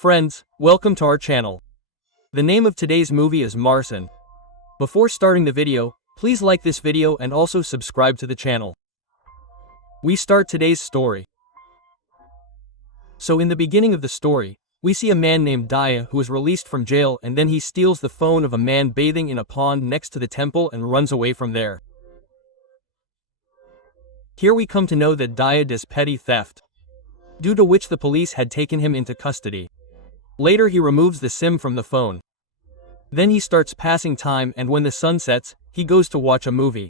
Friends, welcome to our channel. The name of today's movie is Maareesan. Before starting the video, please like this video and also subscribe to the channel. We start today's story. So in the beginning of the story, we see a man named Daya who is released from jail, and then he steals the phone of a man bathing in a pond next to the temple and runs away from there. Here we come to know that Daya does petty theft, due to which the police had taken him into custody. Later he removes the SIM from the phone. Then he starts passing time, and when the sun sets, he goes to watch a movie.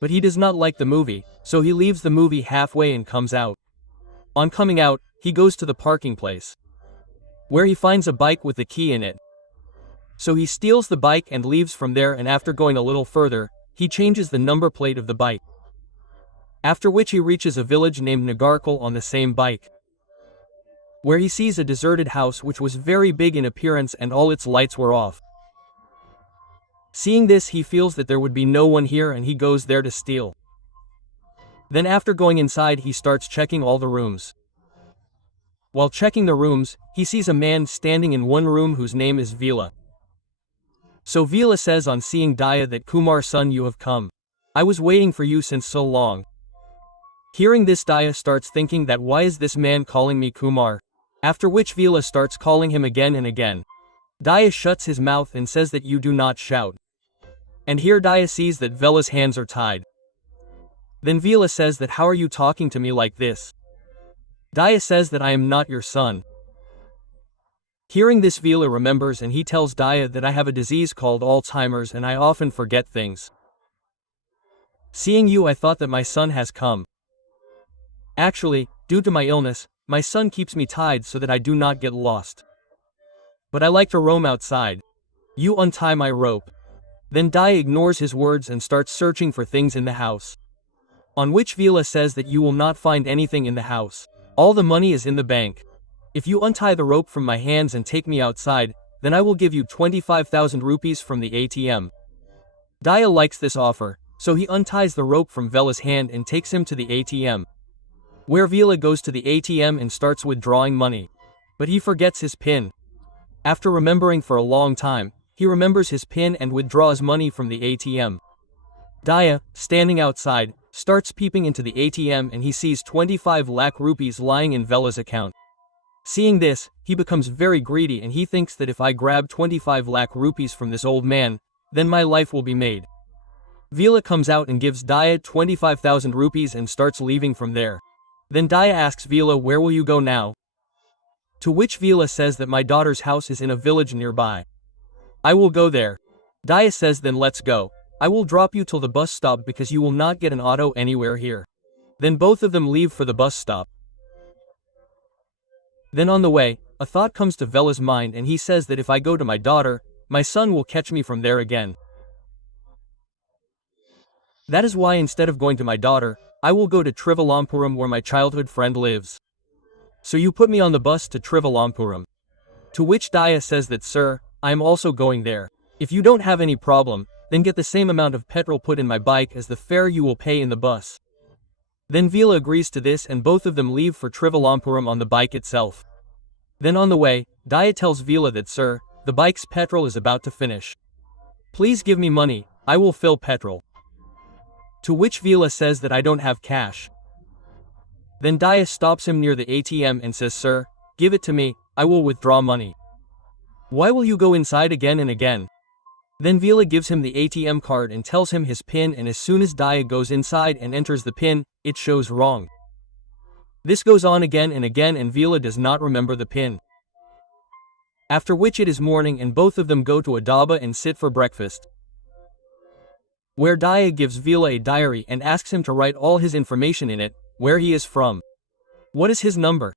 But he does not like the movie, so he leaves the movie halfway and comes out. On coming out, he goes to the parking place, where he finds a bike with the key in it. So he steals the bike and leaves from there, and after going a little further, he changes the number plate of the bike. After which he reaches a village named Nagarkal on the same bike, where he sees a deserted house which was very big in appearance and all its lights were off. Seeing this, he feels that there would be no one here and he goes there to steal. Then after going inside, he starts checking all the rooms. While checking the rooms, he sees a man standing in one room whose name is Vila. So Vila says on seeing Daya that, "Kumar son, you have come. I was waiting for you since so long." Hearing this, Daya starts thinking that why is this man calling me Kumar? After which Vila starts calling him again and again. Daya shuts his mouth and says that you do not shout. And here Daya sees that Vila's hands are tied. Then Vila says that how are you talking to me like this? Daya says that I am not your son. Hearing this, Vila remembers and he tells Daya that I have a disease called Alzheimer's and I often forget things. Seeing you, I thought that my son has come. Actually, due to my illness, my son keeps me tied so that I do not get lost. But I like to roam outside. You untie my rope. Then Daya ignores his words and starts searching for things in the house. On which Vila says that you will not find anything in the house. All the money is in the bank. If you untie the rope from my hands and take me outside, then I will give you 25,000 rupees from the ATM. Daya likes this offer, so he unties the rope from Vila's hand and takes him to the ATM. Where Vila goes to the ATM and starts withdrawing money. But he forgets his PIN. After remembering for a long time, he remembers his PIN and withdraws money from the ATM. Daya, standing outside, starts peeping into the ATM and he sees 25 lakh rupees lying in Vila's account. Seeing this, he becomes very greedy and he thinks that if I grab 25 lakh rupees from this old man, then my life will be made. Vila comes out and gives Daya 25,000 rupees and starts leaving from there. Then Daya asks Vila, where will you go now? To which Vila says that my daughter's house is in a village nearby. I will go there. Daya says, then let's go. I will drop you till the bus stop because you will not get an auto anywhere here. Then both of them leave for the bus stop. Then on the way, a thought comes to Vila's mind and he says that if I go to my daughter, my son will catch me from there again. That is why instead of going to my daughter, I will go to Trivalampuram where my childhood friend lives. So you put me on the bus to Trivalampuram. To which Daya says that, sir, I am also going there. If you don't have any problem, then get the same amount of petrol put in my bike as the fare you will pay in the bus. Then Vila agrees to this and both of them leave for Trivalampuram on the bike itself. Then on the way, Daya tells Vila that, sir, the bike's petrol is about to finish. Please give me money, I will fill petrol. To which Vila says that I don't have cash. Then Daya stops him near the ATM and says, sir, give it to me, I will withdraw money. Why will you go inside again and again? Then Vila gives him the ATM card and tells him his PIN, and as soon as Daya goes inside and enters the PIN, it shows wrong. This goes on again and again and Vila does not remember the PIN. After which it is morning and both of them go to a dhaba and sit for breakfast, where Daya gives Vila a diary and asks him to write all his information in it, where he is from, what is his number,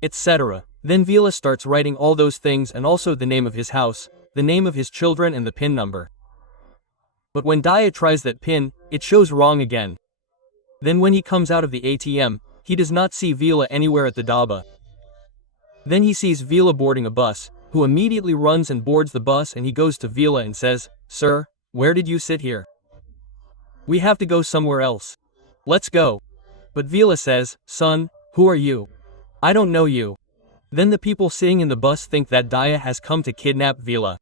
etc. Then Vila starts writing all those things and also the name of his house, the name of his children and the PIN number. But when Daya tries that PIN, it shows wrong again. Then when he comes out of the ATM, he does not see Vila anywhere at the dhaba. Then he sees Vila boarding a bus, who immediately runs and boards the bus, and he goes to Vila and says, sir, where did you sit here? We have to go somewhere else. Let's go. But Vila says, son, who are you? I don't know you. Then the people sitting in the bus think that Daya has come to kidnap Vila.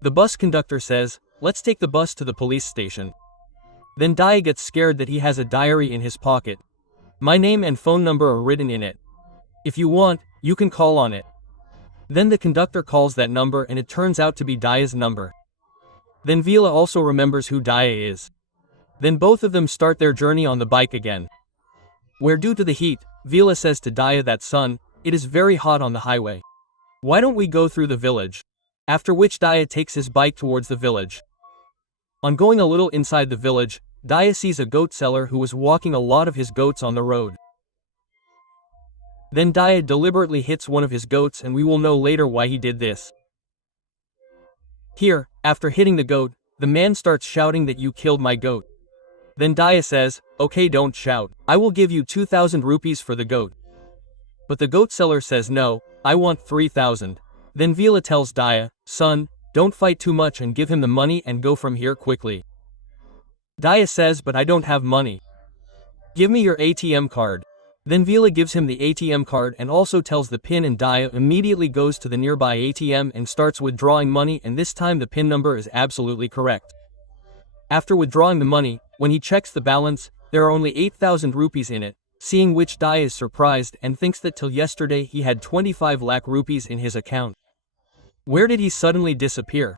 The bus conductor says, "Let's take the bus to the police station." Then Daya gets scared that he has a diary in his pocket. My name and phone number are written in it. If you want, you can call on it. Then the conductor calls that number and it turns out to be Daya's number. Then Vila also remembers who Daya is. Then both of them start their journey on the bike again. Where due to the heat, Vila says to Daya that son, it is very hot on the highway. Why don't we go through the village? After which Daya takes his bike towards the village. On going a little inside the village, Daya sees a goat seller who was walking a lot of his goats on the road. Then Daya deliberately hits one of his goats and we will know later why he did this. Here, after hitting the goat, the man starts shouting that you killed my goat. Then Daya says, "Okay, don't shout, I will give you 2,000 rupees for the goat." But the goat seller says no, I want 3,000. Then Vila tells Daya, "Son, don't fight too much and give him the money and go from here quickly." Daya says, "But I don't have money. Give me your ATM card." Then Vila gives him the ATM card and also tells the PIN, and Daya immediately goes to the nearby ATM and starts withdrawing money, and this time the PIN number is absolutely correct. After withdrawing the money, when he checks the balance, there are only 8,000 rupees in it, seeing which Daya is surprised and thinks that till yesterday he had 25 lakh rupees in his account. Where did he suddenly disappear?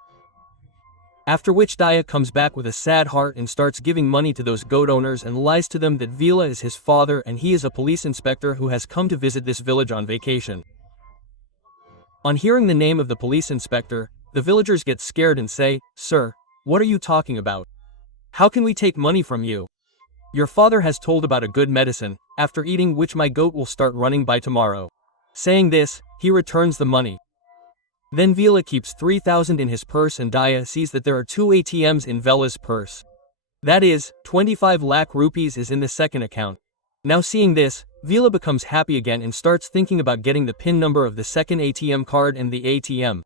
After which Daya comes back with a sad heart and starts giving money to those goat owners and lies to them that Vila is his father and he is a police inspector who has come to visit this village on vacation. On hearing the name of the police inspector, the villagers get scared and say, "Sir, what are you talking about? How can we take money from you? Your father has told about a good medicine, after eating which my goat will start running by tomorrow." Saying this, he returns the money. Then Vila keeps 3,000 in his purse and Daya sees that there are 2 ATMs in Vila's purse. That is, 25 lakh rupees is in the second account. Now seeing this, Vila becomes happy again and starts thinking about getting the PIN number of the second ATM card and the ATM.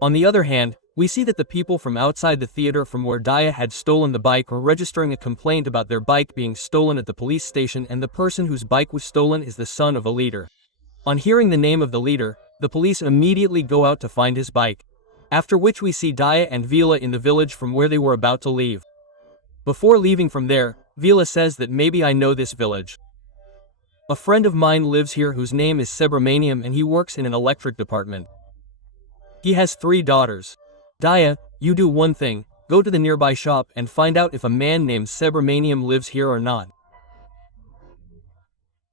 On the other hand, we see that the people from outside the theater from where Daya had stolen the bike are registering a complaint about their bike being stolen at the police station, and the person whose bike was stolen is the son of a leader. On hearing the name of the leader, the police immediately go out to find his bike. After which we see Daya and Vila in the village from where they were about to leave. Before leaving from there, Vila says that maybe I know this village. A friend of mine lives here whose name is Subramaniam and he works in an electric department. He has 3 daughters. Daya, you do one thing, go to the nearby shop and find out if a man named Subramaniam lives here or not.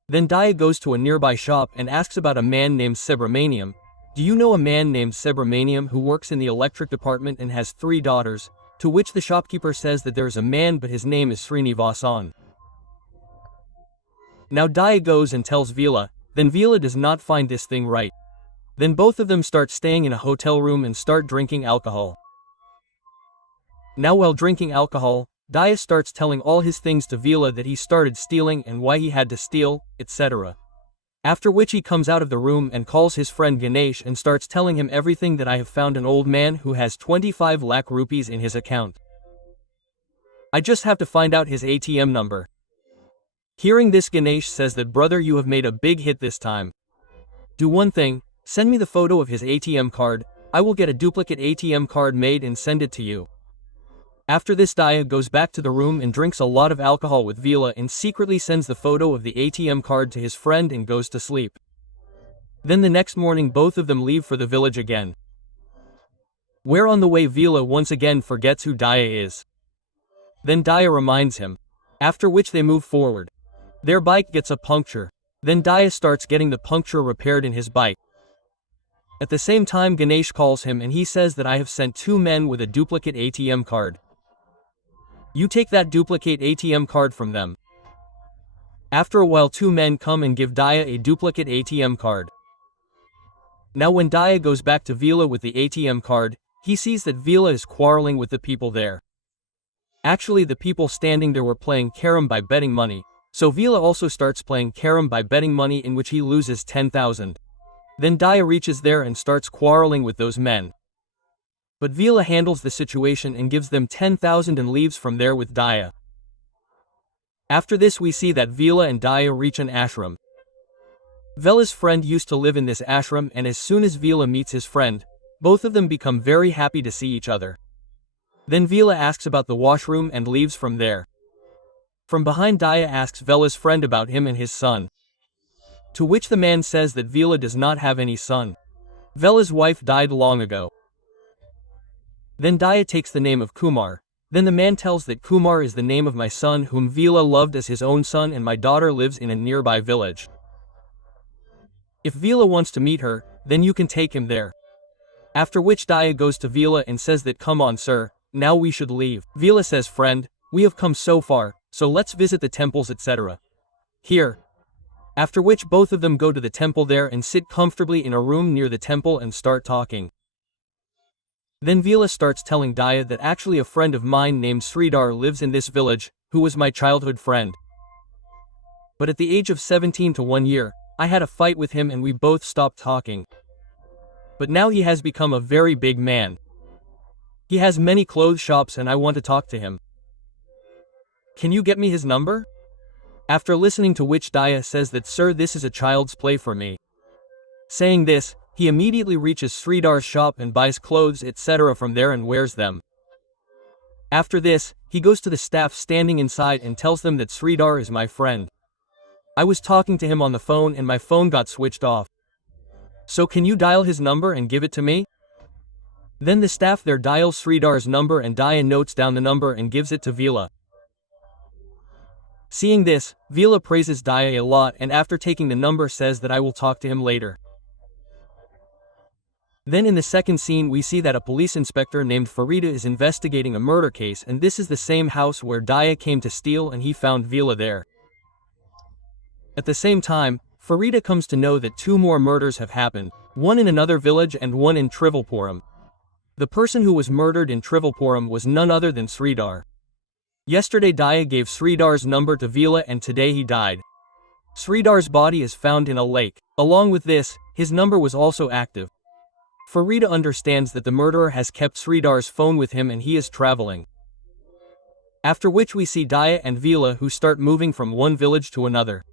Then Daya goes to a nearby shop and asks about a man named Subramaniam. Do you know a man named Subramaniam who works in the electric department and has 3 daughters? To which the shopkeeper says that there is a man but his name is Srinivasan. Now Daya goes and tells Vila, then Vila does not find this thing right. Then both of them start staying in a hotel room and start drinking alcohol. Now while drinking alcohol, Daya starts telling all his things to Vila, that he started stealing and why he had to steal, etc. After which he comes out of the room and calls his friend Ganesh and starts telling him everything, that I have found an old man who has 25 lakh rupees in his account. I just have to find out his ATM number. Hearing this, Ganesh says that brother, you have made a big hit this time. Do one thing, send me the photo of his ATM card, I will get a duplicate ATM card made and send it to you. After this, Daya goes back to the room and drinks a lot of alcohol with Vila and secretly sends the photo of the ATM card to his friend and goes to sleep. Then the next morning both of them leave for the village again. Where on the way Vila once again forgets who Daya is. Then Daya reminds him. After which they move forward. Their bike gets a puncture. Then Daya starts getting the puncture repaired in his bike. At the same time Ganesh calls him and he says that I have sent 2 men with a duplicate ATM card. You take that duplicate ATM card from them. After a while 2 men come and give Daya a duplicate ATM card. Now when Daya goes back to Vila with the ATM card, he sees that Vila is quarreling with the people there. Actually the people standing there were playing carom by betting money, so Vila also starts playing carom by betting money, in which he loses 10,000. Then Daya reaches there and starts quarreling with those men. But Vila handles the situation and gives them 10,000 and leaves from there with Daya. After this we see that Vila and Daya reach an ashram. Vela's friend used to live in this ashram, and as soon as Vela meets his friend, both of them become very happy to see each other. Then Vela asks about the washroom and leaves from there. From behind, Daya asks Vela's friend about him and his son. To which the man says that Vela does not have any son. Vela's wife died long ago. Then Daya takes the name of Kumar. Then the man tells that Kumar is the name of my son whom Vela loved as his own son, and my daughter lives in a nearby village. If Vela wants to meet her, then you can take him there. After which Daya goes to Vela and says that come on sir, now we should leave. Vela says friend, we have come so far, so let's visit the temples etc. Here. After which both of them go to the temple there and sit comfortably in a room near the temple and start talking. Then Vela starts telling Daya that actually a friend of mine named Sridhar lives in this village, who was my childhood friend. But at the age of 17 to 1 year, I had a fight with him and we both stopped talking. But now he has become a very big man. He has many clothes shops and I want to talk to him. Can you get me his number? After listening to which Daya says that sir, this is a child's play for me. Saying this, he immediately reaches Sridhar's shop and buys clothes etc. from there and wears them. After this, he goes to the staff standing inside and tells them that Sridhar is my friend. I was talking to him on the phone and my phone got switched off. So can you dial his number and give it to me? Then the staff there dials Sridhar's number and Daya notes down the number and gives it to Vela. Seeing this, Vela praises Daya a lot and after taking the number says that I will talk to him later. Then in the second scene we see that a police inspector named Farida is investigating a murder case, and this is the same house where Daya came to steal and he found Vela there. At the same time, Farida comes to know that 2 more murders have happened, one in another village and one in Trivalpuram. The person who was murdered in Trivalpuram was none other than Sridhar. Yesterday Daya gave Sridhar's number to Vela and today he died. Sridhar's body is found in a lake. Along with this, his number was also active. Farida understands that the murderer has kept Sridhar's phone with him and he is traveling. After which we see Daya and Vela who start moving from one village to another.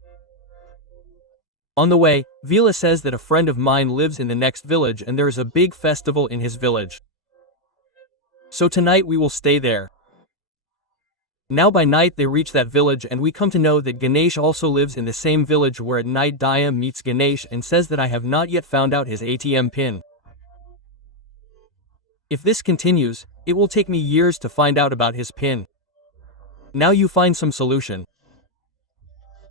On the way, Vela says that a friend of mine lives in the next village and there is a big festival in his village. So tonight we will stay there. Now by night they reach that village and we come to know that Ganesh also lives in the same village, where at night Daya meets Ganesh and says that I have not yet found out his ATM pin. If this continues, it will take me years to find out about his pin. Now you find some solution.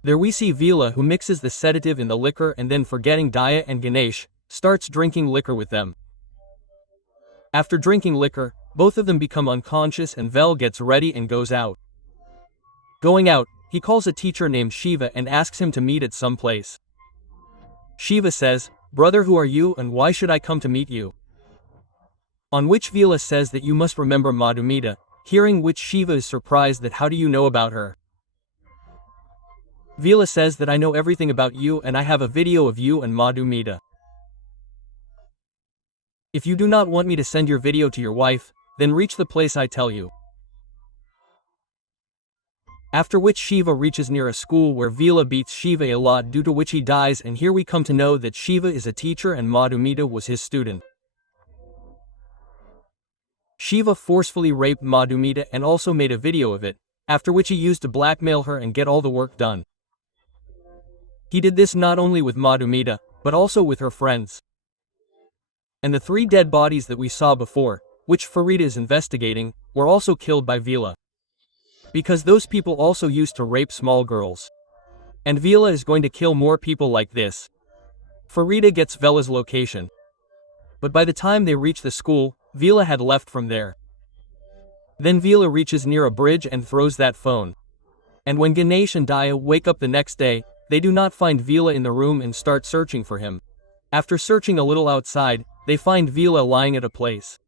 There we see Vela who mixes the sedative in the liquor and then, forgetting Daya and Ganesh, starts drinking liquor with them. After drinking liquor, both of them become unconscious and Vel gets ready and goes out. Going out, he calls a teacher named Shiva and asks him to meet at some place. Shiva says, "Brother, who are you and why should I come to meet you?" On which Vela says that you must remember Madhumita, hearing which Shiva is surprised that how do you know about her? Vela says that I know everything about you and I have a video of you and Madhumita. If you do not want me to send your video to your wife, then reach the place I tell you. After which Shiva reaches near a school where Vela beats Shiva a lot, due to which he dies, and here we come to know that Shiva is a teacher and Madhumita was his student. Shiva forcefully raped Madhumita and also made a video of it, after which he used to blackmail her and get all the work done. He did this not only with Madhumita, but also with her friends. And the 3 dead bodies that we saw before, which Farida is investigating, were also killed by Vela. Because those people also used to rape small girls. And Vela is going to kill more people like this. Farida gets Vela's location. But by the time they reach the school, Vela had left from there. Then Vela reaches near a bridge and throws that phone. And when Ganesh and Daya wake up the next day, they do not find Vela in the room and start searching for him. After searching a little outside, they find Vela lying at a place.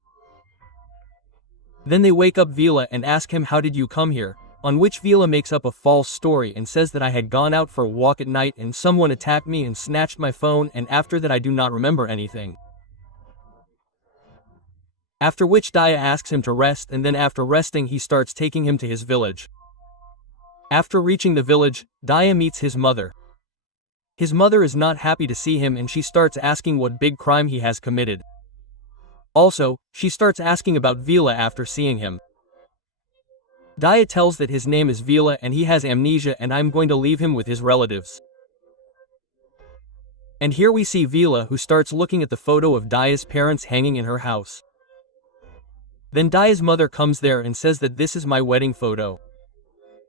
Then they wake up Vela and ask him, "How did you come here?" On which Vela makes up a false story and says that I had gone out for a walk at night and someone attacked me and snatched my phone, and after that I do not remember anything. After which Daya asks him to rest, and then after resting he starts taking him to his village. After reaching the village, Daya meets his mother. His mother is not happy to see him and she starts asking what big crime he has committed. Also, she starts asking about Vila after seeing him. Daya tells that his name is Vila and he has amnesia and I'm going to leave him with his relatives. And here we see Vila who starts looking at the photo of Daya's parents hanging in her house. Then Daya's mother comes there and says that this is my wedding photo.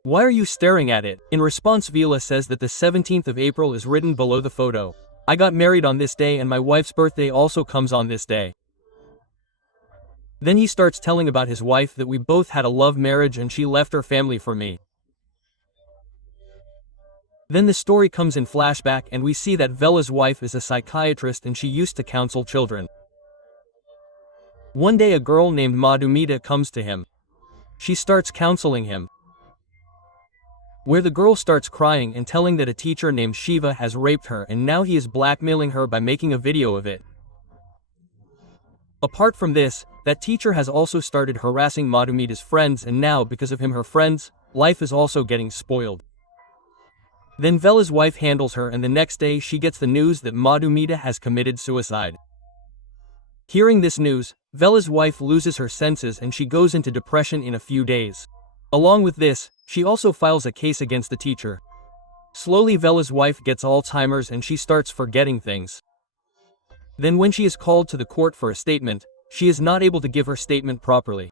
Why are you staring at it? In response, Vila says that the 17th of April is written below the photo. I got married on this day and my wife's birthday also comes on this day. Then he starts telling about his wife that we both had a love marriage and she left her family for me. Then the story comes in flashback and we see that Vela's wife is a psychiatrist and she used to counsel children. One day a girl named Madhumita comes to him. She starts counseling him, where the girl starts crying and telling that a teacher named Shiva has raped her and now he is blackmailing her by making a video of it. Apart from this, that teacher has also started harassing Madhumita's friends and now because of him her friends' life is also getting spoiled. Then Vela's wife handles her and the next day she gets the news that Madhumita has committed suicide. Hearing this news, Vela's wife loses her senses and she goes into depression in a few days. Along with this, she also files a case against the teacher. Slowly Vela's wife gets Alzheimer's and she starts forgetting things. Then when she is called to the court for a statement, she is not able to give her statement properly.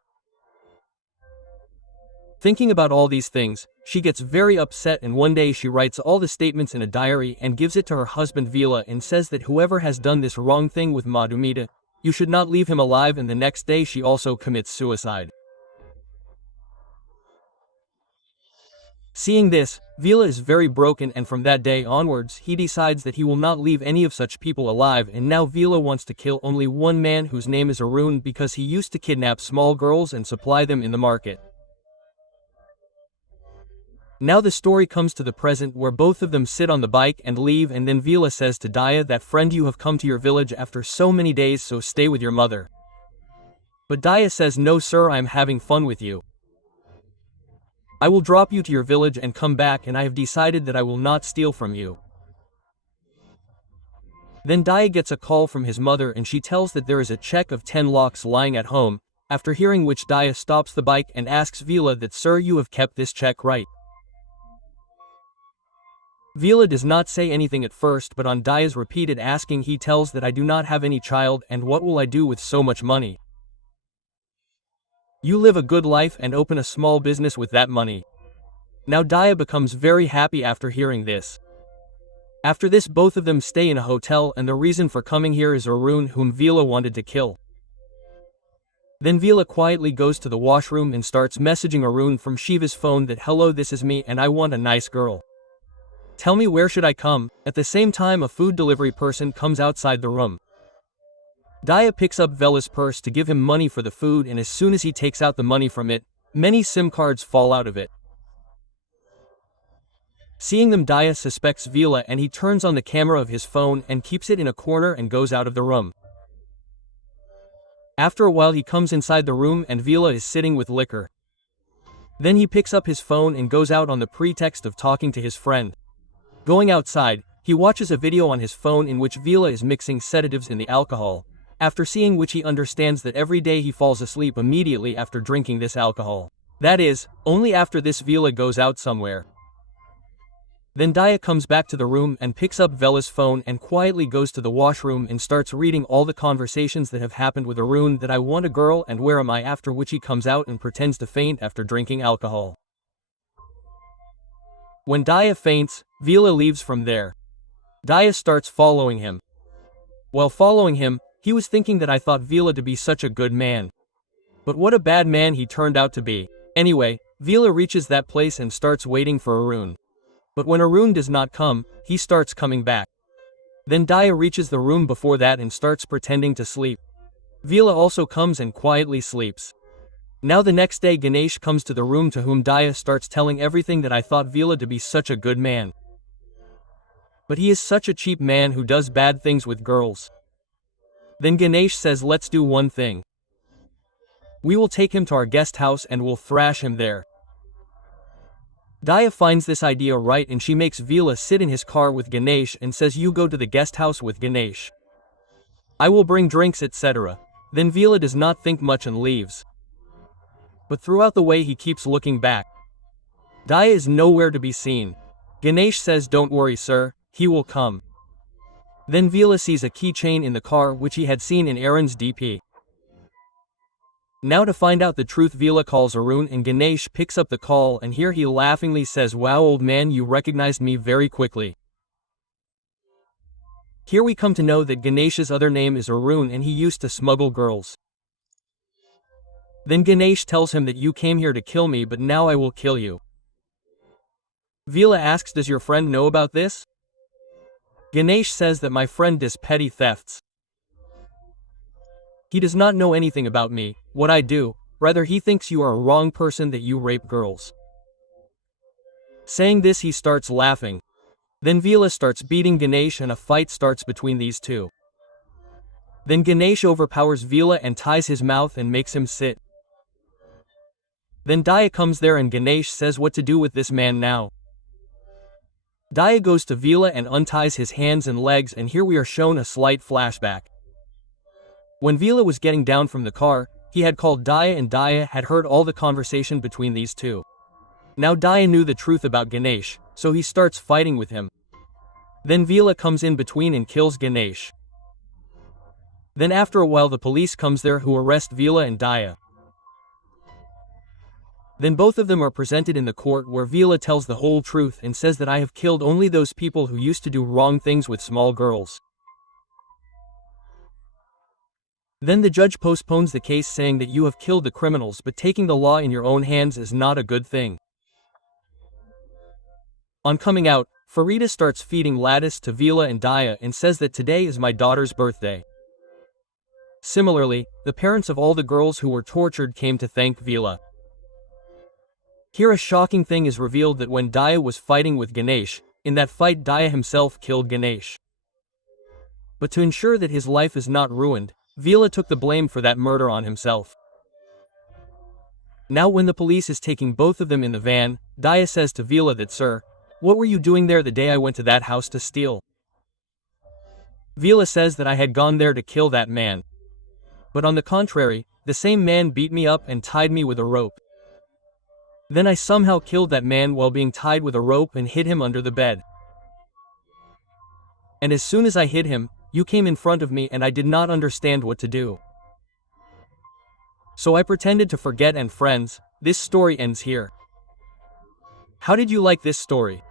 Thinking about all these things, she gets very upset and one day she writes all the statements in a diary and gives it to her husband Vila and says that whoever has done this wrong thing with Madhumita, you should not leave him alive, and the next day she also commits suicide. Seeing this, Vila is very broken and from that day onwards he decides that he will not leave any of such people alive and now Vila wants to kill only one man whose name is Arun because he used to kidnap small girls and supply them in the market. Now the story comes to the present where both of them sit on the bike and leave and then Vila says to Daya that friend you have come to your village after so many days so stay with your mother. But Daya says no sir I am having fun with you. I will drop you to your village and come back and I have decided that I will not steal from you. Then Daya gets a call from his mother and she tells that there is a check of 10 lakhs lying at home, after hearing which Daya stops the bike and asks Vila that sir you have kept this check right. Vila does not say anything at first but on Daya's repeated asking he tells that I do not have any child and what will I do with so much money? You live a good life and open a small business with that money. Now Daya becomes very happy after hearing this. After this both of them stay in a hotel and the reason for coming here is Arun whom Vila wanted to kill. Then Vila quietly goes to the washroom and starts messaging Arun from Shiva's phone that hello this is me and I want a nice girl. Tell me where should I come? At the same time a food delivery person comes outside the room. Daya picks up Vela's purse to give him money for the food and as soon as he takes out the money from it, many SIM cards fall out of it. Seeing them Daya suspects Vila and he turns on the camera of his phone and keeps it in a corner and goes out of the room. After a while he comes inside the room and Vila is sitting with liquor. Then he picks up his phone and goes out on the pretext of talking to his friend. Going outside, he watches a video on his phone in which Vila is mixing sedatives in the alcohol, after seeing which he understands that every day he falls asleep immediately after drinking this alcohol. That is, only after this Vila goes out somewhere. Then Daya comes back to the room and picks up Vela's phone and quietly goes to the washroom and starts reading all the conversations that have happened with Arun that I want a girl and where am I after which he comes out and pretends to faint after drinking alcohol. When Daya faints, Vila leaves from there. Daya starts following him. While following him, he was thinking that I thought Vila to be such a good man. But what a bad man he turned out to be. Anyway, Vila reaches that place and starts waiting for Arun. But when Arun does not come, he starts coming back. Then Daya reaches the room before that and starts pretending to sleep. Vila also comes and quietly sleeps. Now the next day Ganesh comes to the room to whom Daya starts telling everything that I thought Vila to be such a good man. But he is such a cheap man who does bad things with girls. Then Ganesh says let's do one thing. We will take him to our guest house and we'll thrash him there. Daya finds this idea right and she makes Vila sit in his car with Ganesh and says you go to the guest house with Ganesh. I will bring drinks etc. Then Vila does not think much and leaves. But throughout the way he keeps looking back. Daya is nowhere to be seen. Ganesh says don't worry sir, he will come. Then Vila sees a keychain in the car which he had seen in Aaron's DP. Now to find out the truth Vila calls Arun and Ganesh picks up the call and here he laughingly says wow old man you recognized me very quickly. Here we come to know that Ganesh's other name is Arun and he used to smuggle girls. Then Ganesh tells him that you came here to kill me but now I will kill you. Vila asks does your friend know about this? Ganesh says that my friend does petty thefts. He does not know anything about me, what I do, rather he thinks you are a wrong person that you rape girls. Saying this he starts laughing. Then Vila starts beating Ganesh and a fight starts between these two. Then Ganesh overpowers Vila and ties his mouth and makes him sit. Then Daya comes there and Ganesh says what to do with this man now. Daya goes to Vila and unties his hands and legs and here we are shown a slight flashback. When Vila was getting down from the car, he had called Daya and Daya had heard all the conversation between these two. Now Daya knew the truth about Ganesh, so he starts fighting with him. Then Vila comes in between and kills Ganesh. Then after a while the police comes there who arrest Vila and Daya. Then both of them are presented in the court where Vila tells the whole truth and says that I have killed only those people who used to do wrong things with small girls. Then the judge postpones the case saying that you have killed the criminals but taking the law in your own hands is not a good thing. On coming out, Farida starts feeding lattice to Vila and Daya and says that today is my daughter's birthday. Similarly, the parents of all the girls who were tortured came to thank Vila. Here a shocking thing is revealed that when Daya was fighting with Ganesh, in that fight Daya himself killed Ganesh. But to ensure that his life is not ruined, Vila took the blame for that murder on himself. Now when the police is taking both of them in the van, Daya says to Vila that sir, what were you doing there the day I went to that house to steal? Vila says that I had gone there to kill that man. But on the contrary, the same man beat me up and tied me with a rope. Then I somehow killed that man while being tied with a rope and hid him under the bed. And as soon as I hid him, you came in front of me and I did not understand what to do. So I pretended to forget and friends, this story ends here. How did you like this story?